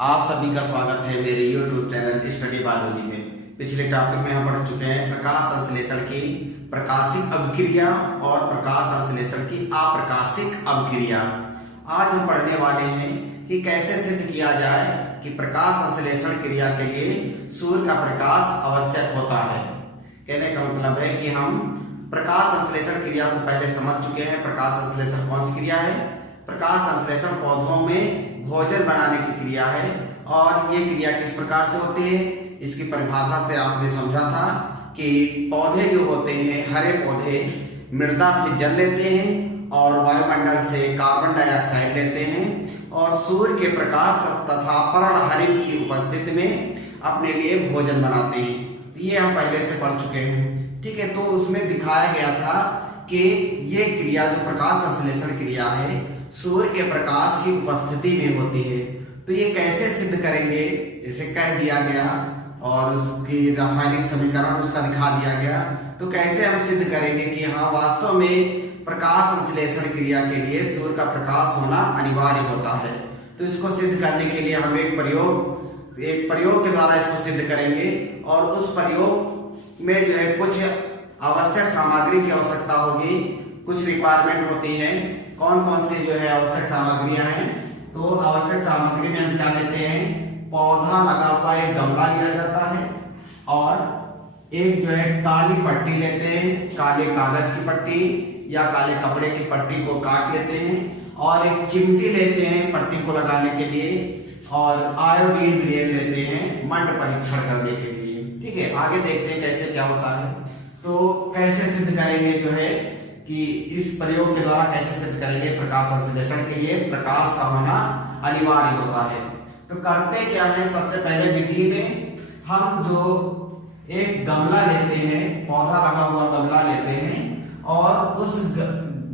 आप सभी का स्वागत है मेरे YouTube चैनल स्टडी बायोलॉजी में। पिछले टॉपिक में हम पढ़ चुके हैं प्रकाश संश्लेषण की प्रकाशिक अभिक्रिया और प्रकाश संश्लेषण की अप्रकाशिक अभिक्रिया। आज हम पढ़ने वाले हैं कि कैसे सिद्ध किया जाए कि प्रकाश संश्लेषण क्रिया के लिए सूर्य का प्रकाश आवश्यक होता है। कहने का मतलब है कि हम प्रकाश संश्लेषण क्रिया को पहले समझ चुके हैं। प्रकाश संश्लेषण कौन सी क्रिया है? प्रकाश संश्लेषण पौधों में भोजन बनाने की क्रिया है। और ये क्रिया किस प्रकार से होती है, इसकी परिभाषा से आपने समझा था कि पौधे जो होते हैं, हरे पौधे मृदा से जल लेते हैं और वायुमंडल से कार्बन डाइऑक्साइड लेते हैं और सूर्य के प्रकाश तथा पर्णहरित की उपस्थिति में अपने लिए भोजन बनाते हैं। तो ये हम पहले से पढ़ चुके हैं, ठीक है। तो उसमें दिखाया गया था कि ये क्रिया जो प्रकाश संश्लेषण क्रिया है सूर्य के प्रकाश की उपस्थिति में होती है। तो ये कैसे सिद्ध करेंगे, जैसे कह दिया गया और उसकी रासायनिक समीकरण उसका दिखा दिया गया। तो कैसे हम सिद्ध करेंगे कि हाँ वास्तव में प्रकाश संश्लेषण क्रिया के लिए सूर्य का प्रकाश होना अनिवार्य होता है। तो इसको सिद्ध करने के लिए हम एक प्रयोग के द्वारा इसको सिद्ध करेंगे। और उस प्रयोग में जो है कुछ आवश्यक सामग्री की आवश्यकता होगी, कुछ रिक्वायरमेंट होती है। कौन कौन सी जो है आवश्यक सामग्रियां हैं? तो आवश्यक सामग्री में हम क्या लेते हैं, पौधा लगा हुआ एक गमला लिया जाता है और एक जो है काली पट्टी लेते हैं, काले कागज की पट्टी या काले कपड़े की पट्टी को काट लेते हैं और एक चिमटी लेते हैं पट्टी को लगाने के लिए और आयोडीन विलेन लेते हैं मंड परीक्षण करने के लिए, ठीक है। आगे देखते हैं कैसे क्या होता है। तो कैसे सिद्ध करेंगे जो है कि इस प्रयोग के द्वारा कैसे सिद्ध करेंगे प्रकाश संश्लेषण के लिए प्रकाश का होना अनिवार्य होता है। तो करते क्या है, सबसे पहले विधि में हम जो एक गमला लेते हैं, पौधा लगा हुआ गमला लेते हैं और उस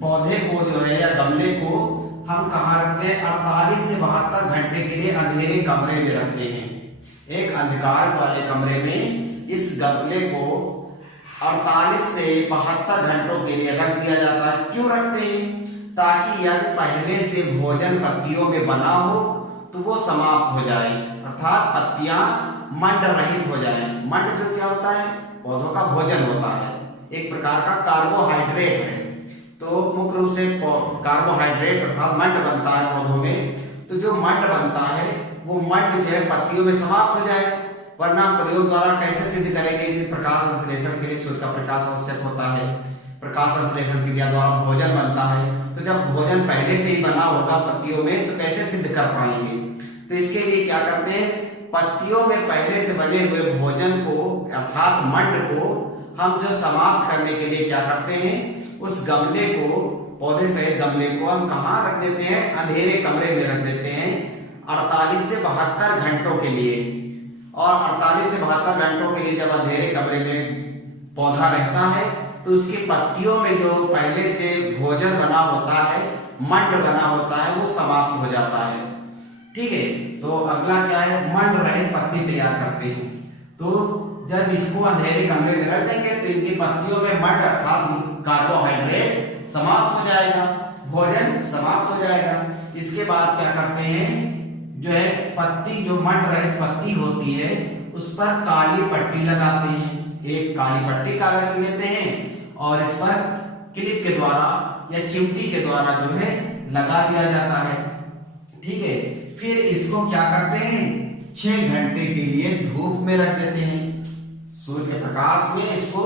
पौधे को जो है या गमले को हम कहाँ रखते हैं, 48 से 72 घंटे के लिए अंधेरे कमरे में रखते हैं। एक अंधकार वाले कमरे में इस गमले को 48 से 72 घंटों के लिए रख दिया जाता है। क्यों रखते हैं? ताकि यदि पहले से भोजन पत्तियों में बना हो तो वो समाप्त हो जाए, अर्थात पत्तियां मंड रहित हो जाए। मंड जो क्या होता है, पौधों का भोजन होता है, एक प्रकार का कार्बोहाइड्रेट है। तो मुख्य रूप से कार्बोहाइड्रेट अर्थात मंड बनता है पौधों में। तो जो मंड बनता है वो मंड जो है पत्तियों में समाप्त हो जाए। वरना प्रयोग द्वारा कैसे सिद्ध करेंगे कि प्रकाश संश्लेषण के लिए सूर्य का प्रकाश आवश्यक होता है। प्रकाश संश्लेषण क्रिया द्वारा भोजन बनता है, तो जब भोजन पहले से ही बना होगा पत्तियों में तो कैसे सिद्ध कर पाएंगे। तो इसके लिए क्या करते हैं, पत्तियों में पहले से बने हुए भोजन को अर्थात मंड को हम जो समाप्त करने के लिए क्या करते हैं, उस गमले को, पौधे सहित गमले को हम कहाँ रख देते हैं, अंधेरे कमरे में रख देते हैं 48 से 72 घंटों के लिए। और 48 से 72 घंटों के लिए जब अंधेरे कमरे में पौधा रहता है तो उसकी पत्तियों में जो पहले से भोजन बना होता है, मंड बना होता है, वो समाप्त हो जाता है, ठीक है। तो अगला क्या है, मंड रहित पत्ती तैयार करते हैं। तो जब इसको अंधेरे कमरे में रख देंगे तो इनकी पत्तियों में मंड अर्थात कार्बोहाइड्रेट समाप्त हो जाएगा, भोजन समाप्त हो जाएगा। इसके बाद क्या करते हैं, जो है पत्ती, जो मंड रहित पत्ती होती है उस पर काली पट्टी लगाते हैं। एक काली पट्टी कागज लेते हैं और इस पर क्लिप के द्वारा या चिमटी के द्वारा जो है लगा दिया जाता है, ठीक है। फिर इसको क्या करते हैं, 6 घंटे के लिए धूप में रख देते हैं। सूर्य के प्रकाश में इसको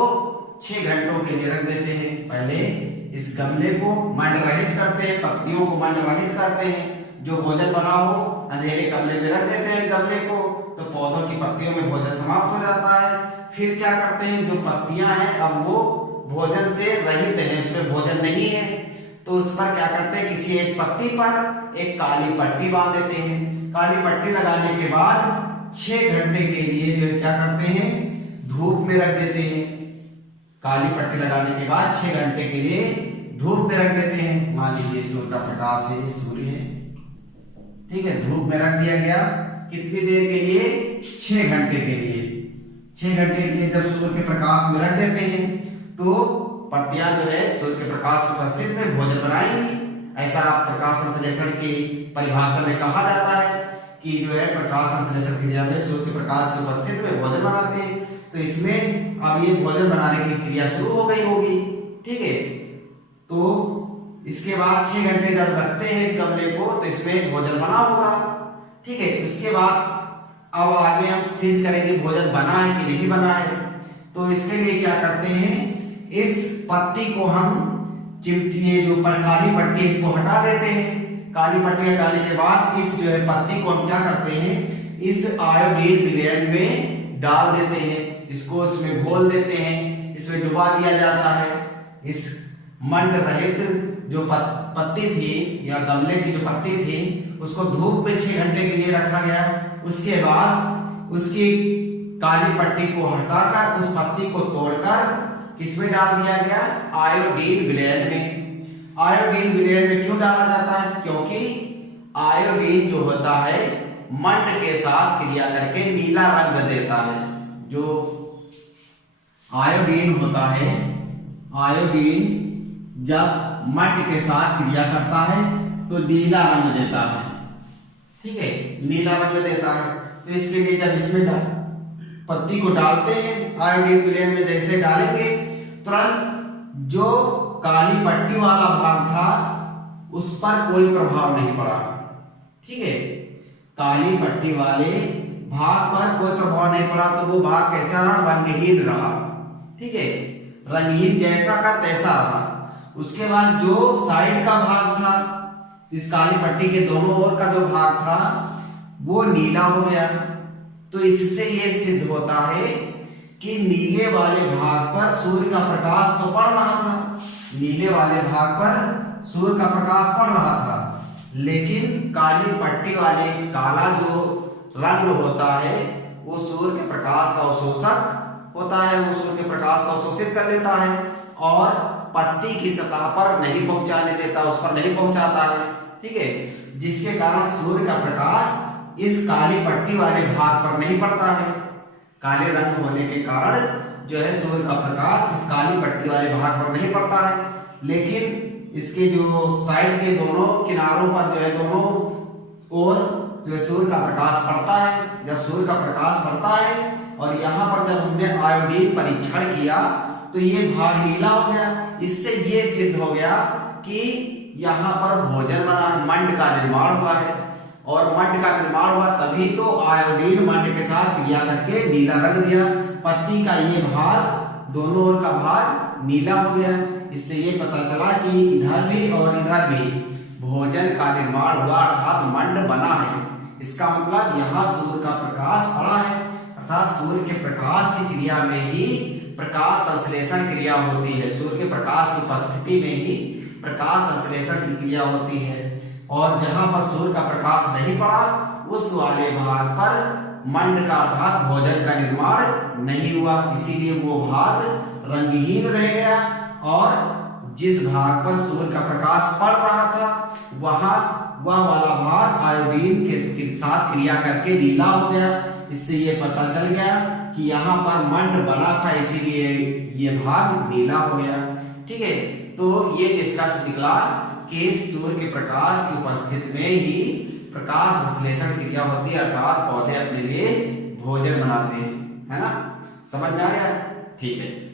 6 घंटों के लिए रख देते हैं। पहले इस गमले को मंड रहित करते हैं, पत्तियों को मंड रहित करते हैं, जो भोजन बना हो अंधेरे कमरे में रख देते हैं गमले को, तो पौधों की पत्तियों में भोजन समाप्त हो जाता है। फिर क्या करते हैं, जो पत्तियां हैं अब वो भोजन से रहित हैं, उसमें भोजन नहीं है, तो उस पर क्या करते हैं, किसी एक पत्ती पर एक काली पट्टी बांध देते हैं। काली पट्टी लगाने के बाद 6 घंटे के लिए जो क्या करते हैं, धूप में रख देते हैं। काली पट्टी लगाने के बाद 6 घंटे के लिए धूप में रख देते हैं। मान लीजिए सूर्य का प्रकाश है, सूर्य है, ठीक है, धूप में रख दिया गया। कितनी देर के लिए, 6 घंटे के लिए। 6 घंटे के लिए जब सूर्य के प्रकाश में रख देते हैं तो पत्तियां जो है सूर्य के प्रकाश की उपस्थिति में भोजन बनाएंगी। ऐसा प्रकाश संश्लेषण की परिभाषा में कहा जाता है। कि जो है प्रकाश संश्लेषण क्रिया में सूर्य के प्रकाश की उपस्थिति में भोजन बनाते हैं। तो इसमें अब ये भोजन बनाने की क्रिया शुरू हो गई होगी, ठीक है। तो इसके बाद 6 घंटे जब रखते हैं इस गमले को तो इसमें भोजन बना होगा, ठीक है। उसके बाद अब आगे हम सिद्ध करेंगे भोजन बना है कि नहीं बना है। तो इसके लिए क्या करते हैं, इस पत्ती को हम चिमटी, ये जो काली पट्टी इसको हटा देते हैं। काली पट्टी हटाने के बाद इस जो है पत्ती को हम क्या करते हैं, इस आयोडीन विलयन में डाल देते हैं, इसको इसमें घोल देते हैं, इसमें डुबा दिया जाता है। इस मंड रहित जो पत्ती थी या गमले की जो पत्ती थी उसको धूप में 6 घंटे के लिए रखा गया। उसके बाद उसकी काली पट्टी को हटाकर उस पत्ती को तोड़कर किसमें डाल दिया गया, आयोडीन विलयन में। आयोडीन विलयन में क्यों डाला जाता है, क्योंकि आयोडीन जो होता है मंड के साथ क्रिया करके नीला रंग देता है। जो आयोडीन होता है, आयोडीन जब मंड के साथ क्रिया करता है तो नीला रंग देता है, ठीक है, नीला रंग देता है। तो इसके लिए जब इसमें पत्ती को डालते हैं आयोडीन विलयन में, जैसे डालेंगे तुरंत जो काली पट्टी वाला भाग था उस पर कोई प्रभाव नहीं पड़ा, ठीक है। काली पट्टी वाले भाग पर कोई प्रभाव नहीं पड़ा, तो वो भाग कैसा रहा, रंगहीन रहा, ठीक है, रंगहीन जैसा का तैसा रहा। उसके बाद जो साइड का भाग था, इस काली पट्टी के दोनों ओर का जो भाग था वो नीला हो गया। तो इससे ये सिद्ध होता है कि नीले वाले भाग पर सूर्य का प्रकाश तो पड़ रहा था, नीले वाले भाग पर सूर्य का प्रकाश पड़ रहा था, लेकिन काली पट्टी वाले काला जो रंग होता है वो सूर्य के प्रकाश का अवशोषक होता है, वो सूर्य के प्रकाश को अवशोषित कर लेता है और पत्ती की सतह पर नहीं पहुंचाने देता, उस पर नहीं पहुंचाता है, ठीक है। जिसके कारण सूर्य का प्रकाश इस काली पट्टी वाले भाग पर नहीं पड़ता है। काले रंग होने के कारण जो है सूर्य का प्रकाश इस काली पट्टी वाले भाग पर नहीं पड़ता है, लेकिन इसके जो साइड के दोनों किनारों पर जो है दोनों ओर जो है सूर्य का प्रकाश पड़ता है। जब सूर्य का प्रकाश पड़ता है और यहाँ पर जब हमने आयोडीन परीक्षण किया तो ये भाग नीला हो गया। इससे ये सिद्ध हो गया कि यहाँ पर भोजन बना, मंड का निर्माण हुआ है, और मंड का निर्माण हुआ तभी तो आयोडीन मंड के साथ क्रिया करके नीला रंग दिया। पत्ती का ये भाग, दोनों ओर का भाग नीला हो गया। इससे ये पता चला कि इधर भी और इधर भी भोजन का निर्माण हुआ, अर्थात मंड बना है। इसका मतलब यहाँ सूर्य का प्रकाश पड़ा है, अर्थात सूर्य के प्रकाश की क्रिया में ही प्रकाश संश्लेषण क्रिया होती है। सूर्य के प्रकाश की उपस्थिति में ही प्रकाश संश्लेषण की क्रिया होती है, और जहां पर सूर्य का प्रकाश नहीं पड़ा उस वाले भाग पर मंड का अर्थात भोजन का निर्माण नहीं हुआ, इसीलिए वो भाग रंगहीन रह गया। और जिस भाग पर सूर्य का प्रकाश पड़ रहा था वह वाला भाग आयोडीन के साथ क्रिया करके नीला हो गया। इससे ये पता चल गया कि यहाँ पर मंड बना था, इसीलिए ये भाग नीला हो गया, ठीक है। तो ये निष्कर्ष निकला कि सूर्य के प्रकाश की उपस्थिति में ही प्रकाश संश्लेषण क्रिया होती है, अर्थात पौधे अपने लिए भोजन बनाते हैं, है ना। समझ में आया, ठीक है।